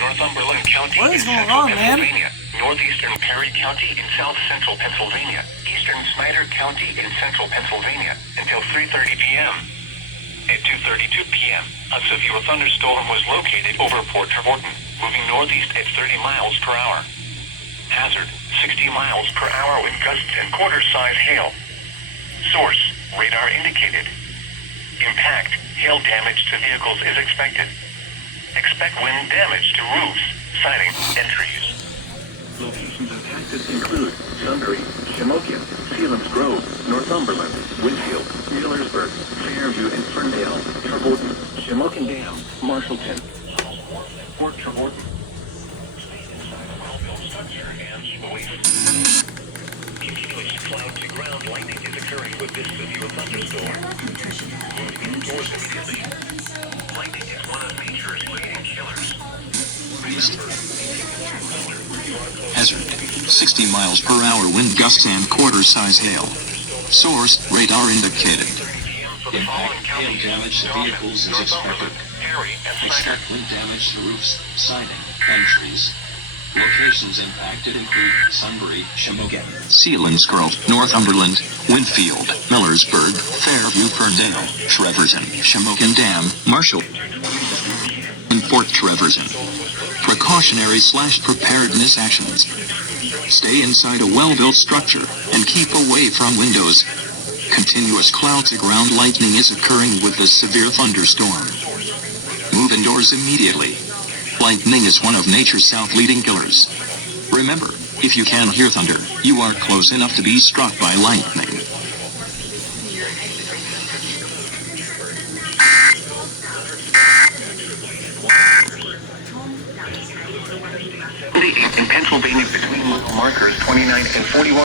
Northumberland County What is in going central on, man? Pennsylvania, northeastern Perry County in south-central Pennsylvania, eastern Snyder County in central Pennsylvania, until 3:30 p.m. At 2:32 p.m., a severe thunderstorm was located over Port Trevorton, moving northeast at 30 miles per hour. Hazard, 60 miles per hour wind gusts and quarter-size hail. Source, radar indicated. Impact, hail damage to vehicles is expected. Expect wind damage to roofs, siding, and trees. Locations impacted include Sunbury, Shamokin, Sealands Grove, Northumberland, Winfield, Millersburg, Fairview and Ferndale, Trevorton, Shamokin Dam, Marshallton, Port Trevorton. Stay inside a well-built structure and away from continuous cloud-to-ground lightning is occurring with this severe thunderstorm. Move indoors immediately. Lightning is one of nature's leading killers. Hazard, 60 miles per hour wind gusts and quarter-size hail. Source, radar indicated. Impact, hail damage to vehicles is expected. Expect wind damage to roofs, siding, and trees. Locations impacted include Sunbury, Shamokin, Sealands Grove, Northumberland, Winfield, Millersburg, Fairview, Ferndale, Trevorton, Shamokin Dam, Marshall, and Port Trevorton. Precautionary/preparedness actions. Stay inside a well-built structure and keep away from windows. Continuous cloud-to-ground lightning is occurring with this severe thunderstorm. Move indoors immediately. Lightning is one of nature's south-leading killers. Remember, if you can hear thunder, you are close enough to be struck by lightning. In Pennsylvania between mile markers 29 and 41.